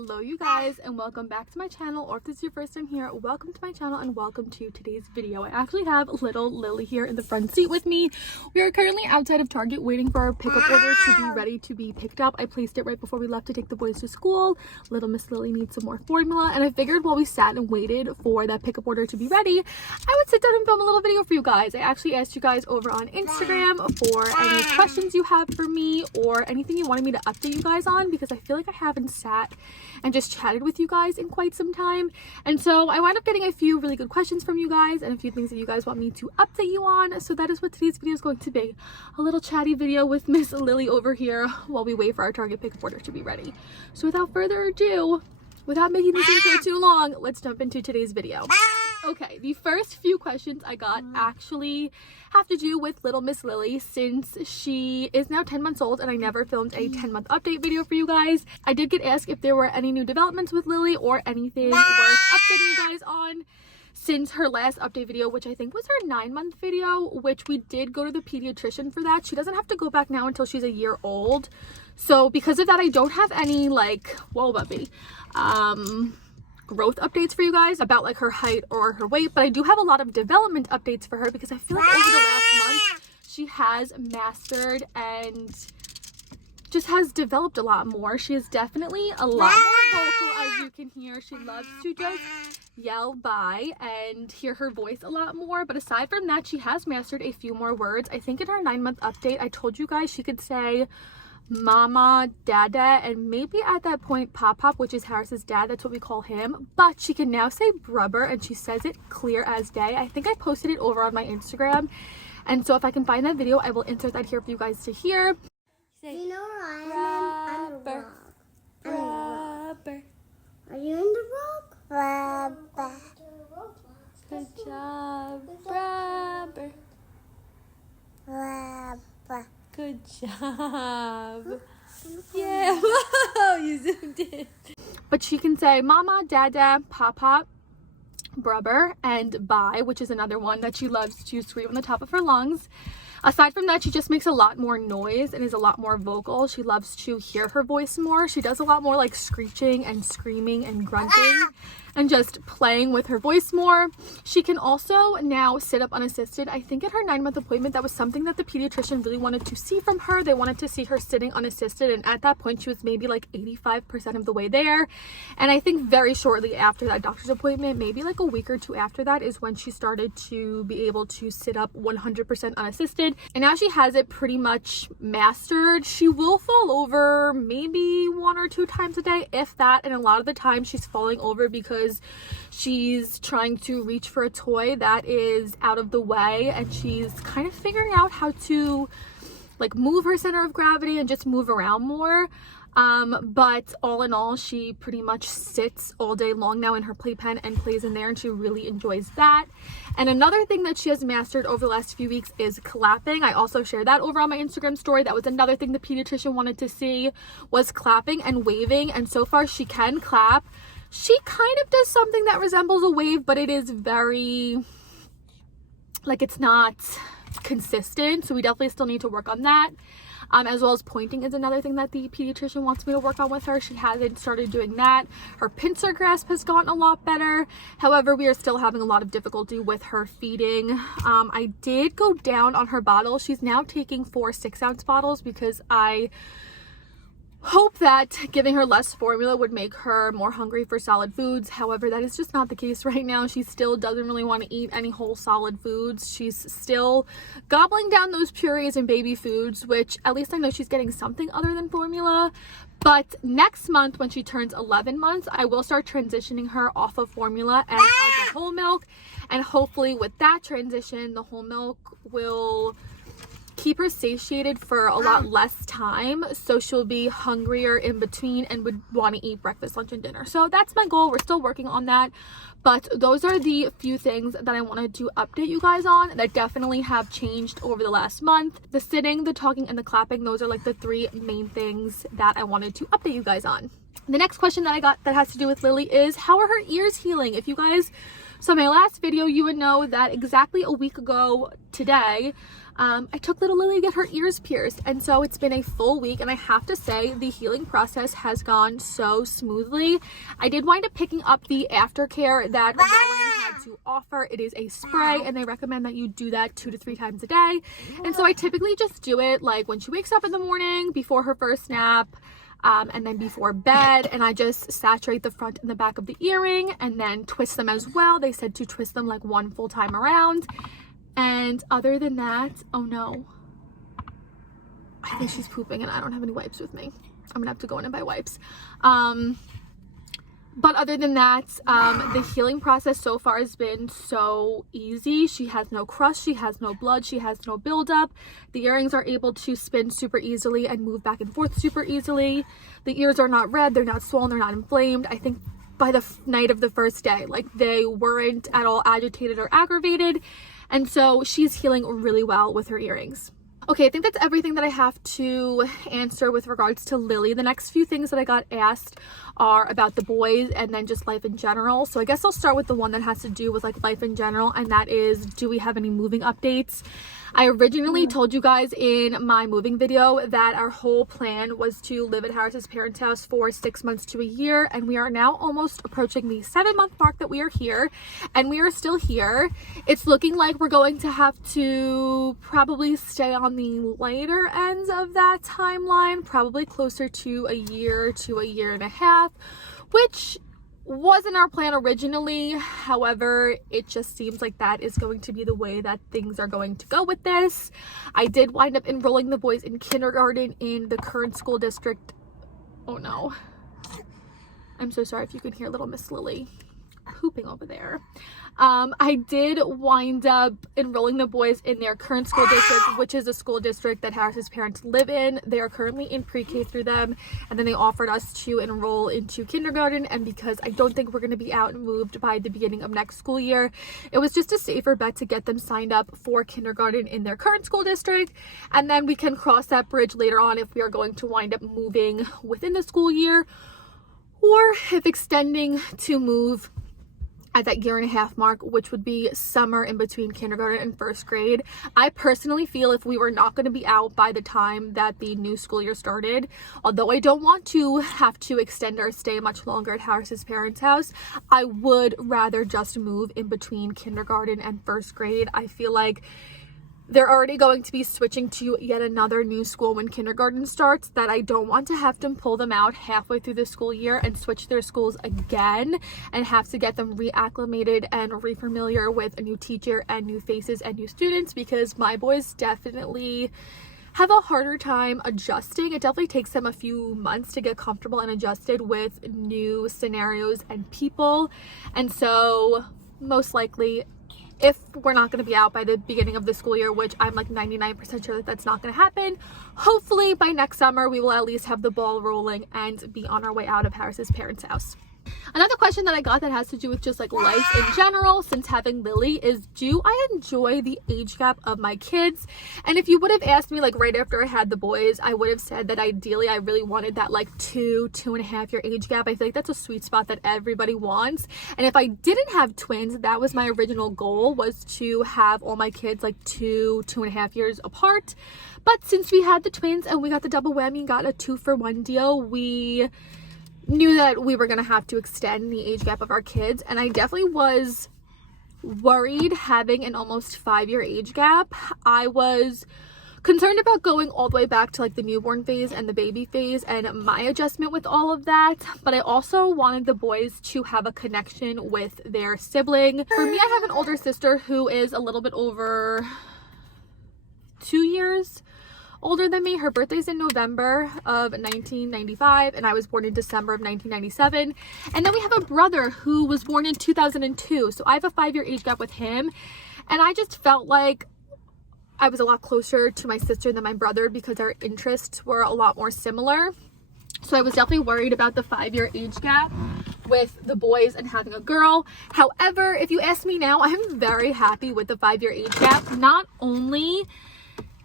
Hello you guys, and welcome back to my channel, or if this is your first time here, welcome to my channel and welcome to today's video. I actually have little Lily here in the front seat with me. We are currently outside of Target waiting for our pickup order to be ready to be picked up. I placed it right before we left to take the boys to school. Little Miss Lily needs some more formula, and I figured while we sat and waited for that pickup order to be ready, I would sit down and film a little video for you guys. I actually asked you guys over on Instagram for any questions you have for me or anything you wanted me to update you guys on, because I feel like I haven't sat and just chatted with you guys in quite some time. And so I wound up getting a few really good questions from you guys and a few things that you guys want me to update you on. So that is what today's video is going to be. A little chatty video with Miss Lily over here while we wait for our Target pickup order to be ready. So without further ado, without making this intro too long, let's jump into today's video. Okay, the first few questions I got actually have to do with little Miss Lily, since she is now 10 months old and I never filmed a 10-month update video for you guys. I did get asked if there were any new developments with Lily or anything worth updating you guys on since her last update video, which I think was her 9-month video, which we did go to the pediatrician for that. She doesn't have to go back now until she's a year old. So because of that, I don't have any whoa puppy, growth updates for you guys about like her height or her weight, but I do have a lot of development updates for her because I feel like over the last month she has mastered and just has developed a lot more. She is definitely a lot more vocal, as you can hear. She loves to just yell by and hear her voice a lot more, but aside from that, she has mastered a few more words. I think in her 9-month update I told you guys she could say mama, dada, and maybe at that point pop pop, which is Harris's dad. That's what we call him. But she can now say brubber, and she says it clear as day. I think I posted it over on my Instagram, and so if I can find that video, I will insert that here for you guys to hear. Say, you know I'm in the rock. Rubber. Are you in the rock? Rubber. Good job, rubber. Rubber. Good job. Yeah, whoa, you zoomed in. But she can say mama, dada, pop, brubber, and bye, which is another one that she loves to scream on the top of her lungs. Aside from that, she just makes a lot more noise and is a lot more vocal. She loves to hear her voice more. She does a lot more like screeching and screaming and grunting and just playing with her voice more. She can also now sit up unassisted. I think at her 9-month appointment, that was something that the pediatrician really wanted to see from her. They wanted to see her sitting unassisted, and at that point she was maybe like 85% of the way there. And I think very shortly after that doctor's appointment, maybe like a week or two after that, is when she started to be able to sit up 100% unassisted. And now she has it pretty much mastered. She will fall over maybe 1 or 2 times a day, if that, and a lot of the time she's falling over because she's trying to reach for a toy that is out of the way, and she's kind of figuring out how to like move her center of gravity and just move around more. But all in all, she pretty much sits all day long now in her playpen and plays in there, and she really enjoys that. And another thing that she has mastered over the last few weeks is clapping. I also shared that over on my Instagram story. That was another thing the pediatrician wanted to see, was clapping and waving, and so far she can clap. She kind of does something that resembles a wave, but it is very, like, it's not consistent, so we definitely still need to work on that. As well as pointing is another thing that the pediatrician wants me to work on with her. She hasn't started doing that. Her pincer grasp has gotten a lot better. However, we are still having a lot of difficulty with her feeding. I did go down on her bottle. She's now taking 4 6-ounce bottles because I hope that giving her less formula would make her more hungry for solid foods. However, that is just not the case right now. She still doesn't really want to eat any whole solid foods. She's still gobbling down those purees and baby foods, which at least I know she's getting something other than formula. But next month, when she turns 11 months, I will start transitioning her off of formula and as a whole milk. And hopefully with that transition, the whole milk will keep her satiated for a lot less time, so she'll be hungrier in between and would want to eat breakfast, lunch, and dinner. So that's my goal. We're still working on that, but those are the few things that I wanted to update you guys on that definitely have changed over the last month. The sitting, the talking, and the clapping, those are like the 3 main things that I wanted to update you guys on. The next question that I got that has to do with Lily is, how are her ears healing? If you guys saw my last video, you would know that exactly a week ago today, I took little Lily to get her ears pierced, and so it's been a full week, and I have to say the healing process has gone so smoothly. I did wind up picking up the aftercare that Rowan had to offer. It is a spray, and they recommend that you do that 2 to 3 times a day, and so I typically just do it like when she wakes up in the morning, before her first nap, and then before bed, and I just saturate the front and the back of the earring and then twist them as well. They said to twist them like 1 full time around. And other than that, oh no, I think she's pooping and I don't have any wipes with me. I'm gonna have to go in and buy wipes. But other than that, the healing process so far has been so easy. She has no crust, she has no blood, she has no buildup. The earrings are able to spin super easily and move back and forth super easily. The ears are not red, they're not swollen, they're not inflamed. I think by the night of the first day, like, they weren't at all agitated or aggravated. And so she's healing really well with her earrings. Okay, I think that's everything that I have to answer with regards to Lily. The next few things that I got asked are about the boys and then just life in general. So I guess I'll start with the one that has to do with like life in general, and that is, do we have any moving updates? I originally told you guys in my moving video that our whole plan was to live at Harris's parents' house for 6 months to a year, and we are now almost approaching the 7-month mark that we are here, and we are still here. It's looking like we're going to have to probably stay on the later ends of that timeline, probably closer to a year to a year and a half, which wasn't our plan originally. However, it just seems like that is going to be the way that things are going to go with this. I did wind up enrolling the boys in kindergarten in the current school district. Oh no, I'm so sorry if you can hear little Miss Lily pooping over there. I did wind up enrolling the boys in their current school district, which is a school district that Harris's parents live in. They are currently in pre-K through them, and then they offered us to enroll into kindergarten, and because I don't think we're going to be out and moved by the beginning of next school year, it was just a safer bet to get them signed up for kindergarten in their current school district, and then we can cross that bridge later on if we are going to wind up moving within the school year, or if extending to move at that 1.5 year mark, which would be summer in between kindergarten and 1st grade. I personally feel if we were not going to be out by the time that the new school year started, although I don't want to have to extend our stay much longer at Harris's parents' house, I would rather just move in between kindergarten and 1st grade. I feel like they're already going to be switching to yet another new school when kindergarten starts, that I don't want to have to pull them out halfway through the school year and switch their schools again and have to get them reacclimated and refamiliar with a new teacher and new faces and new students, because my boys definitely have a harder time adjusting. It definitely takes them a few months to get comfortable and adjusted with new scenarios and people. And so most likely, if we're not going to be out by the beginning of the school year, which I'm like 99% sure that that's not going to happen, hopefully by next summer we will at least have the ball rolling and be on our way out of Harris's parents' house. Another question that I got that has to do with just like life in general since having Lily is, do I enjoy the age gap of my kids? And if you would have asked me like right after I had the boys, I would have said that ideally I really wanted that like 2.5 year age gap. I feel like that's a sweet spot that everybody wants. And if I didn't have twins, that was my original goal, was to have all my kids like 2.5 years apart. But since we had the twins and we got the double whammy and got a 2-for-1 deal, we knew that we were going to have to extend the age gap of our kids, and I definitely was worried having an almost 5-year age gap. I was concerned about going all the way back to like the newborn phase and the baby phase and my adjustment with all of that, but I also wanted the boys to have a connection with their sibling. For me, I have an older sister who is a little bit over 2 years older than me. Her birthday's in November of 1995 and I was born in December of 1997. And then we have a brother who was born in 2002, so I have a 5-year age gap with him, and I just felt like I was a lot closer to my sister than my brother because our interests were a lot more similar. So I was definitely worried about the 5-year age gap with the boys and having a girl. However, if you ask me now, I'm very happy with the 5-year age gap. Not only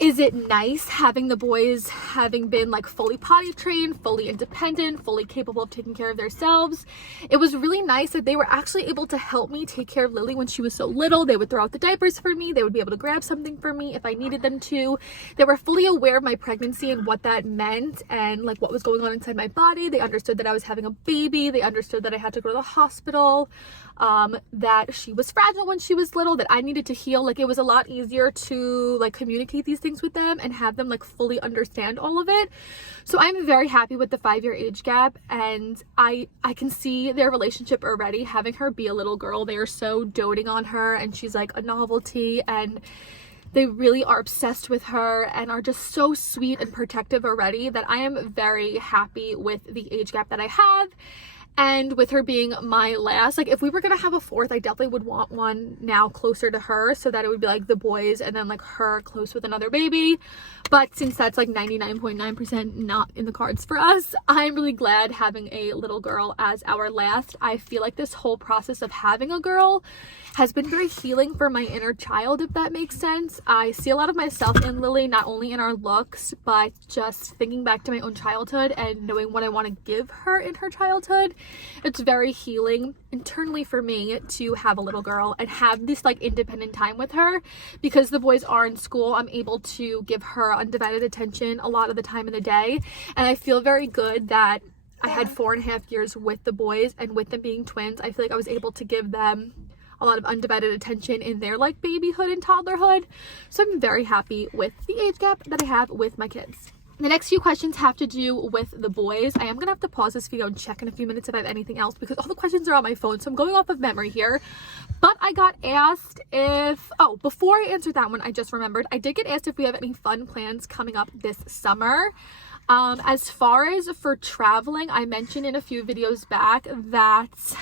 is it nice having the boys having been like fully potty trained, fully independent, fully capable of taking care of themselves? It was really nice that they were actually able to help me take care of Lily when she was so little. They would throw out the diapers for me. They would be able to grab something for me if I needed them to. They were fully aware of my pregnancy and what that meant and like what was going on inside my body. They understood that I was having a baby. They understood that I had to go to the hospital, that she was fragile when she was little, that I needed to heal. Like, it was a lot easier to like communicate these things with them and have them like fully understand all of it. So I'm very happy with the 5-year age gap, and I can see their relationship already. Having her be a little girl, they are so doting on her, and she's like a novelty, and they really are obsessed with her and are just so sweet and protective already, that I am very happy with the age gap that I have. And with her being my last, like if we were gonna have a fourth, I definitely would want one now closer to her, so that it would be like the boys and then like her close with another baby. But since that's like 99.9% not in the cards for us, I'm really glad having a little girl as our last. I feel like this whole process of having a girl has been very healing for my inner child, if that makes sense. I see a lot of myself in Lily, not only in our looks, but just thinking back to my own childhood and knowing what I want to give her in her childhood. It's very healing internally for me to have a little girl and have this like independent time with her, because the boys are in school. I'm able to give her undivided attention a lot of the time in the day, and I feel very good that I had 4.5 years with the boys, and with them being twins, I feel like I was able to give them a lot of undivided attention in their like babyhood and toddlerhood. So I'm very happy with the age gap that I have with my kids. The next few questions have to do with the boys. I am gonna have to pause this video and check in a few minutes if I have anything else, because all the questions are on my phone, so I'm going off of memory here. But I got asked if, oh, before I answered that one, I just remembered, I did get asked if we have any fun plans coming up this summer. As far as for traveling, I mentioned in a few videos back that,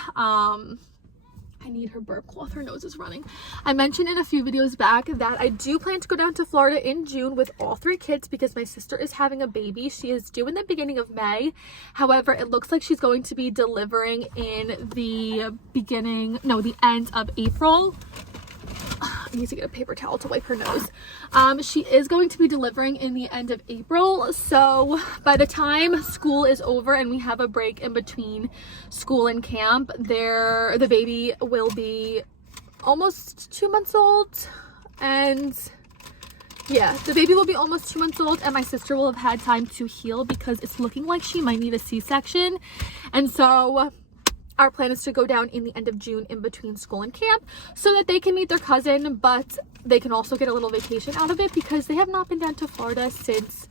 I need her burp cloth, her nose is running. I mentioned in a few videos back that I do plan to go down to Florida in June with all 3 kids, because my sister is having a baby. She is due in the beginning of May. However, it looks like she's going to be delivering in the end of April. I need to get a paper towel to wipe her nose. She is going to be delivering in the end of April, so by the time school is over and we have a break in between school and camp, the baby will be almost 2 months old, and yeah, the baby will be almost 2 months old, and my sister will have had time to heal, because it's looking like she might need a C-section. And so our plan is to go down in the end of June in between school and camp, so that they can meet their cousin, but they can also get a little vacation out of it, because they have not been down to Florida since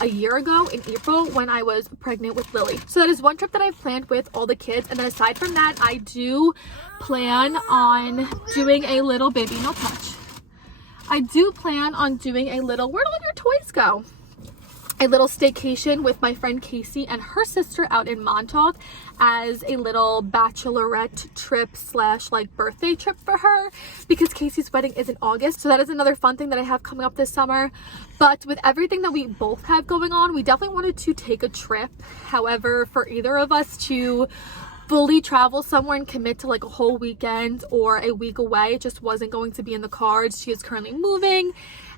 a year ago in April when I was pregnant with Lily. So that is one trip that I've planned with all the kids. And then aside from that, I do plan on doing a little baby, no touch. I do plan on doing a little, where'd all your toys go? A little staycation with my friend Casey and her sister out in Montauk as a little bachelorette trip / like birthday trip for her, because Casey's wedding is in August. So that is another fun thing that I have coming up this summer. But with everything that we both have going on, we definitely wanted to take a trip. However, for either of us to fully travel somewhere and commit to like a whole weekend or a week away, it just wasn't going to be in the cards. She is currently moving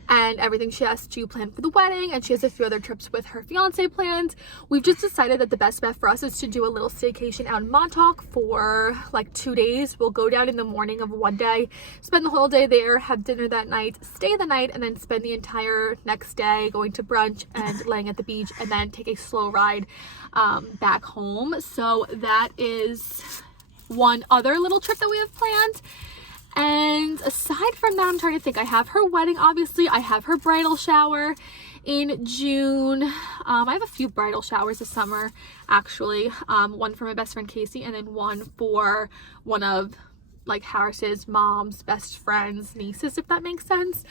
and everything. She has to plan for the wedding, and she has a few other trips with her fiance planned. We've just decided that the best bet for us is to do a little staycation out in Montauk for like 2 days. We'll go down in the morning of one day, spend the whole day there, have dinner that night, stay the night, and then spend the entire next day going to brunch and laying at the beach, and then take a slow ride back home. So that is one other little trip that we have planned. And aside from that, I'm trying to think. I have her wedding, obviously. I have her bridal shower in June. I have a few bridal showers this summer, actually. One for my best friend Casey, and then one for one of like Harris's mom's best friend's nieces, if that makes sense.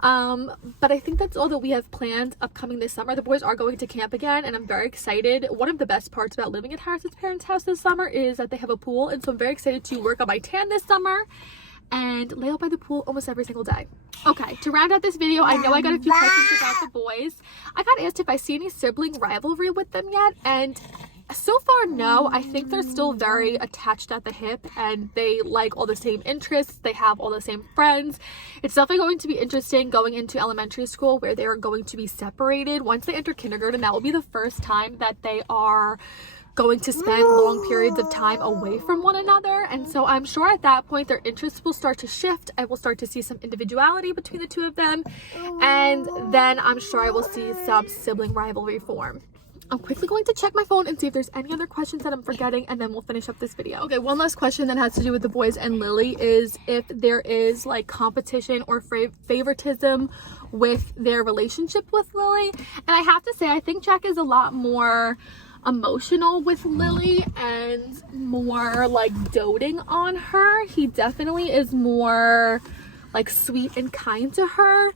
But I think that's all that we have planned upcoming this summer. The boys are going to camp again, and I'm very excited. One of the best parts about living at Harris's parents' house this summer is that they have a pool, and so I'm very excited to work on my tan this summer and lay out by the pool almost every single day. Okay, to round out this video, I know I got a few questions about the boys. I got asked if I see any sibling rivalry with them yet, and So far, no. I think they're still very attached at the hip and they like all the same interests. They have all the same friends. It's definitely going to be interesting going into elementary school where they are going to be separated. Once they enter kindergarten, that will be the first time that they are going to spend long periods of time away from one another. And so I'm sure at that point their interests will start to shift. I will start to see some individuality between the two of them. And then I'm sure I will see some sibling rivalry form. I'm quickly going to check my phone and see if there's any other questions that I'm forgetting, and then we'll finish up this video. Okay, one last question that has to do with the boys and Lily is if there is like competition or favoritism with their relationship with Lily. And I have to say, I think Jack is a lot more emotional with Lily and more like doting on her. He definitely is more like sweet and kind to her.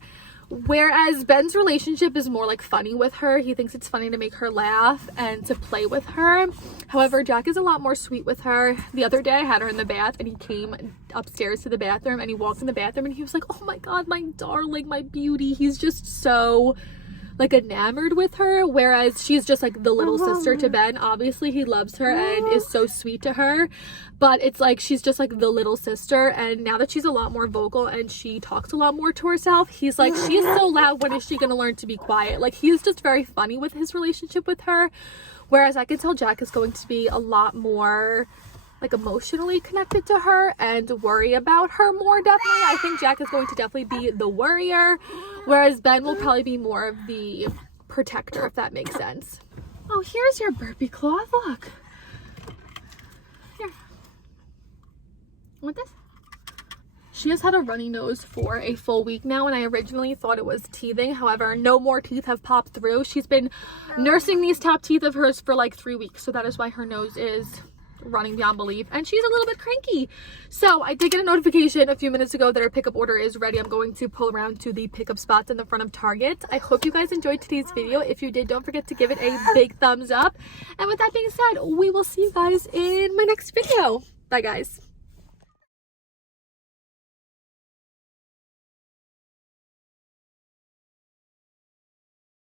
Whereas Ben's relationship is more like funny with her. He thinks it's funny to make her laugh and to play with her. However, Jack is a lot more sweet with her. The other day I had her in the bath and he came upstairs to the bathroom and he walked in the bathroom and he was like, oh my God, my darling, my beauty. He's just so like enamored with her, whereas she's just like the little sister to Ben. Obviously he loves her and is so sweet to her, but it's like she's just like the little sister. And now that she's a lot more vocal and she talks a lot more to herself, he's like, she's so loud, when is she gonna learn to be quiet? Like he's just very funny with his relationship with her, whereas I can tell Jack is going to be a lot more like emotionally connected to her and worry about her more. Definitely I think Jack is going to definitely be the worrier, whereas Ben will probably be more of the protector, if that makes sense. Oh, here's your burpee cloth. Look here, want this? She has had a runny nose for a full week now, and I originally thought it was teething. However, no more teeth have popped through. She's been nursing these top teeth of hers for like 3 weeks, so that is why her nose is running beyond belief, and she's a little bit cranky. So I did get a notification a few minutes ago that our pickup order is ready. I'm going to pull around to the pickup spots in the front of Target. I hope you guys enjoyed today's video. If you did, don't forget to give it a big thumbs up, and with that being said, we will see you guys in my next video. Bye guys.